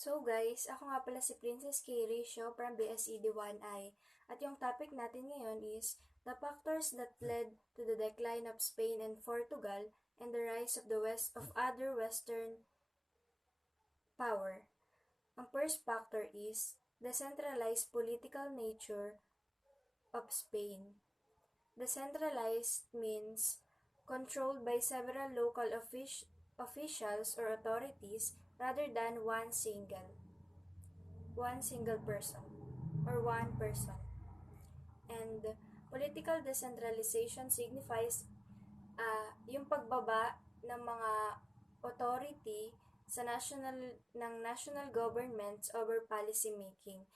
So guys, ako nga pala si Princess Kaye Aron from BSED1I. At yung topic natin ngayon is the factors that led to the decline of Spain and Portugal and the rise of other Western power. Ang first factor is the centralized political nature of Spain. Decentralized means controlled by several local officials or authorities rather than one single person or one person. And political decentralization signifies yung pagbaba ng mga authority sa national governments over policy making.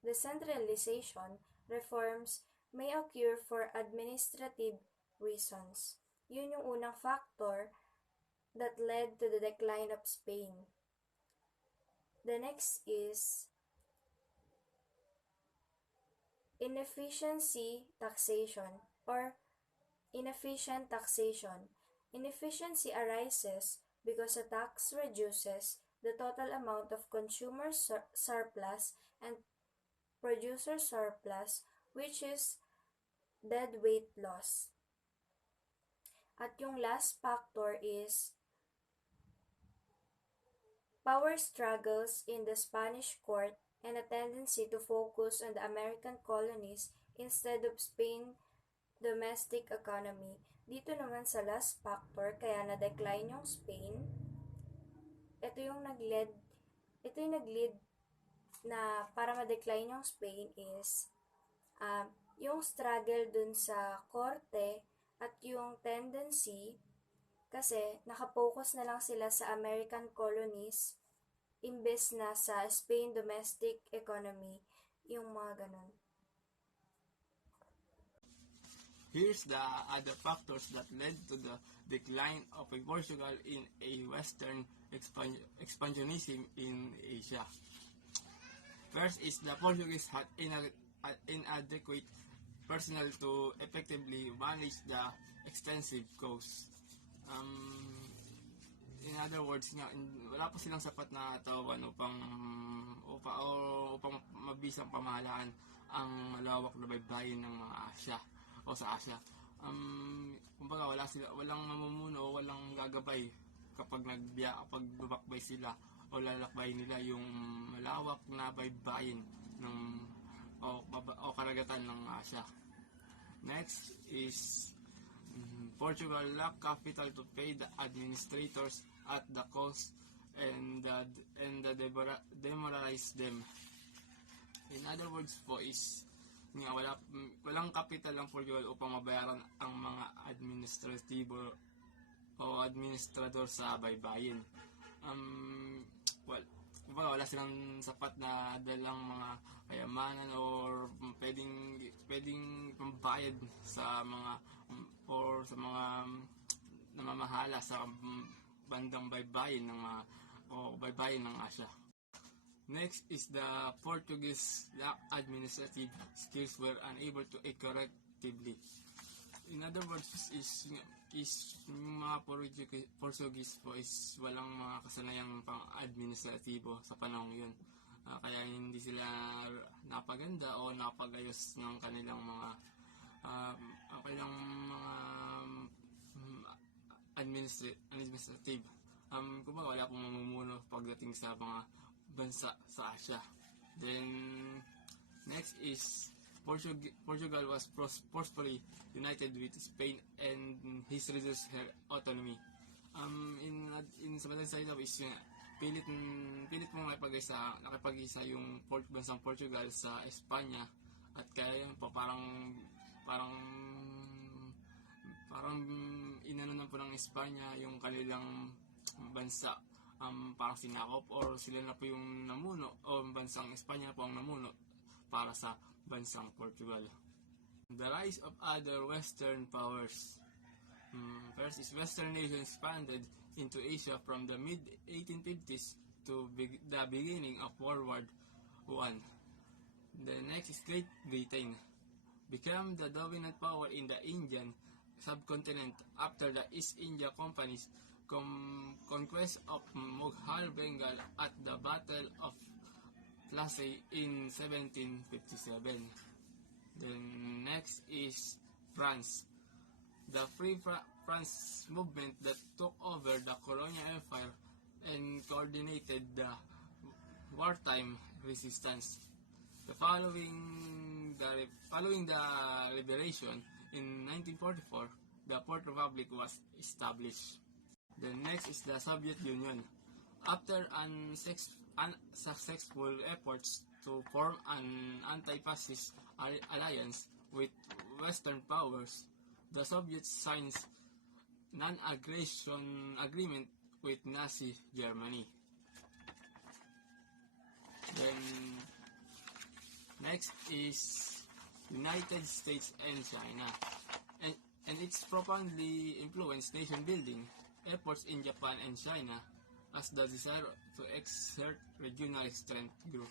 Decentralization reforms may occur for administrative reasons. Yun yung unang factor that led to the decline of Spain. The next is inefficiency taxation or inefficient taxation. Inefficiency arises because a tax reduces the total amount of consumer surplus and producer surplus, which is deadweight loss. At yung last factor is power struggles in the Spanish court and a tendency to focus on the American colonies instead of Spain's domestic economy. Dito naman sa last factor, kaya na-decline yung Spain, ito yung nag-lead na para ma-decline yung Spain is yung struggle dun sa korte at yung tendency kasi nakapokus na lang sila sa American colonies imbes na sa Spain domestic economy, yung mga ganun. Here's the other factors that led to the decline of Portugal in a Western expansionism in Asia. First is the Portuguese had inadequate personnel to effectively manage the extensive coast. In other words, wala pa silang sapat na tawan upang mabisang pamahalaan ang malawak na baybayin ng mga Asia o sa Asia. Kumbaga walang mamumuno, walang gagabay kapag lumakbay sila o lalakbay nila yung malawak na baybayin ng o karagatan ng Asia. Next is Portugal lacked capital to pay the administrators at the cost and demoralize them. In other words po is walang capital ang Portugal upang mabayaran ang mga administrador sa baybayin. Wala silang sapat na dalang mga kayamanan or pwedeng pambayad sa mga namamahala sa bandang baybayin ng Asia. Next is the Portuguese administrative skills were unable to act correctly. In other words, is yung mga Portuguese po is walang mga kasanayang pang-administratibo sa panahon yun. Kaya hindi sila napaganda o napagayos ng kanilang mga administrative. Kumbaga wala pong mamumuno pagdating sa mga bansa sa Asia. Then next is Portugal was forcefully united with Spain and his reduced her autonomy. In sa madaling salita is pilit mong nakipag-isa yung bansang Portugal sa Espanya at kaya yun po parang inanunan po ng Espanya yung kanilang bansa, parang sinakop or sila na po yung namuno o bansang Espanya po ang namuno para sa bansang Portugal. The rise of other Western powers. First is Western nations expanded into Asia from the mid-1850s to the beginning of World War I. The next is Great Britain. Became the dominant power in the Indian subcontinent after the East India Company's conquest of Mughal Bengal at the Battle of Plassey in 1757. Then next is France. The Free France movement that took over the colonial empire and coordinated the wartime resistance. Following the liberation in 1944, the Fourth Republic was established. The next is the Soviet Union. After unsuccessful efforts to form an anti-fascist alliance with Western powers, the Soviets signed non-aggression agreement with Nazi Germany. Then next is United States and China, and its profoundly influenced nation building efforts in Japan and China as the desire to exert regional strength grew.